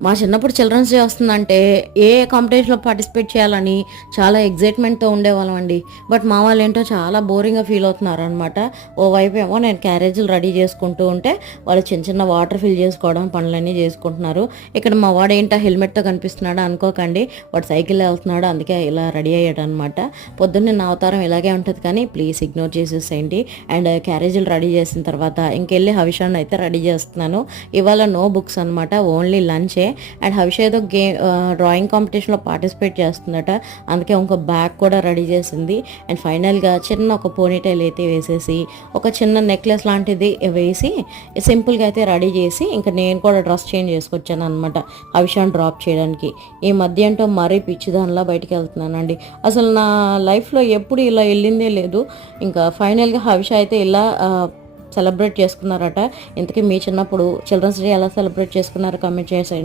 మా చిన్నప్పుడు children's day వస్తుందంటే ఏ కాంపిటీషన్‌లో పార్టిసిపేట్ చేయాలని చాలా ఎక్సైట్‌మెంట్‌తో ఉండేవాళ్ళమండి. బట్ మా వాళ్ళేంటో చాలా బోరింగ్‌గా ఫీల్ అవుతున్నారనమాట. ఓవైపేమో నేను క్యారేజీలు రెడీ చేసుకుంటూ ఉంటే, వాళ్ళు చిన్న చిన్న వాటర్ ఫిల్ చేసుకోవడం పనులన్నీ చేసుకుంటున్నారు. ఇక్కడ మా వాడేంటా హెల్మెట్‌తో కనిపిస్తున్నాడా అనుకోకండి. వాడు సైకిల్‌లో ఎళ్తున్నాడు. అందుకే ఇలా రెడీ అయ్యాడనమాట. పొద్దున్నే నా అవతారం ఇలాగే ఉంటది కానీ ప్లీజ్ ఇగ్నోర్ చేసేసేయండి. అండ్ క్యారేజీలు రెడీ చేసిన తర్వాత ఇంకెళ్ళి హవిషాన్ని అయితే రెడీ చేస్తున్నాను. ఇవాళ నో బుక్స్ అనమాట. ఓన్లీ లంచే. అండ్ హవిష ఏదో డ్రాయింగ్ కాంపిటీషన్లో పార్టిసిపేట్ చేస్తుందట. అందుకే ఇంకో బ్యాగ్ కూడా రెడీ చేసింది. అండ్ ఫైనల్గా చిన్న ఒక పోనీటైల్ అయితే వేసేసి ఒక చిన్న నెక్లెస్ లాంటిది వేసి సింపుల్గా అయితే రెడీ చేసి ఇంకా నేను కూడా డ్రెస్ చేంజ్ చేసుకొచ్చాను అనమాట హవిషాన్ని డ్రాప్ చేయడానికి. ఈ మధ్య ఏంటో మరీ పిచ్చిదానిలా బయటికి వెళ్తున్నానండి. అసలు నా లైఫ్లో ఎప్పుడు ఇలా వెళ్ళిందే లేదు. ఇంకా ఫైనల్గా హవిష అయితే ఇలా సెలబ్రేట్ చేసుకున్నారట. ఇంతకీ మీ చిన్నప్పుడు చిల్డ్రన్స్ డే ఎలా సెలబ్రేట్ చేసుకున్నారో కామెంట్ చేసేయండి.